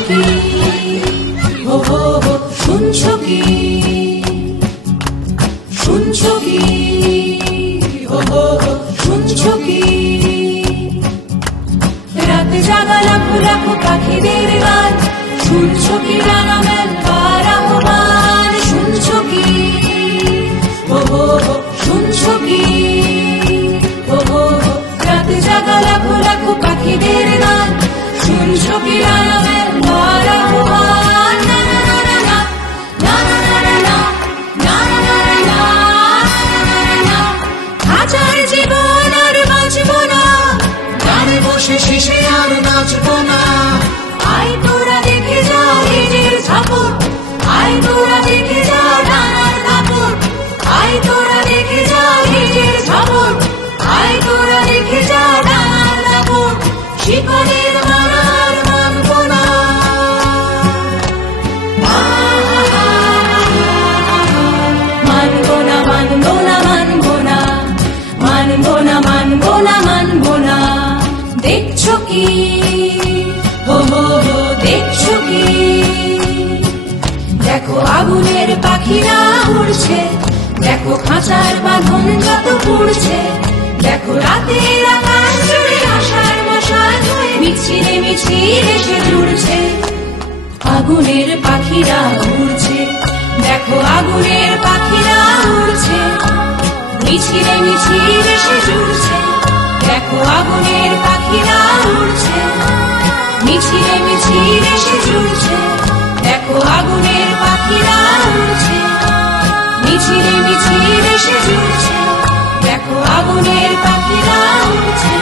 কি হো হো হো শুনছো কি শুনছো কি হো হো হো শুনছো কি রাতে জাগা লাখো লাখো পাখিদের গান শুনছো কি ডানা মেলবার আহ্বান শুনছো কি হো হো হো শুনছো কি হো হো হো রাতে জাগা লাখো লাখো পাখিদের গান শুনছো কি ডানা মেলবার আহ্বান না না না না না না না না না না না না হাজার জীবন আর বাঁচবো না গানে বসে শেষে আর নাচবো না আয় তোরা দেখে যা নিজের ঝাপট আয় তোরা দেখে যা ডানার দাপট আয় তোরা দেখে যা নিজের ঝাপট আয় তোরা দেখে যা ডানার দাপট শিকড়ের মারার মানবো না মানবো না মানবো না মানবো না মানবো না মানবো না মানবো না দেখছো কি হো হো হো দেখছো কি দেখো আগুনের পাখিরা উড়ছে দেখো খাঁচার বাঁধন যত পুড়ছে দেখো রাতের আকাশ জুড়ে আশার মশাল হয়ে মিছিলে মিছিলে সে জুড়ছে আগুনের পাখিরা উড়ছে দেখো আগুনের পাখিরা উড়ছে মিছিলে মিছিলে সে জুড়ছে দেখো আগুনের পাখিরা উড়ছে মিছিলে মিছিলে সে জুড়ছে দেখো আগুনের পাখিরা উড়ছে মিছিলে মিছিলে সে জুড়ছে দেখো আগুনের পাখিরা উড়ছে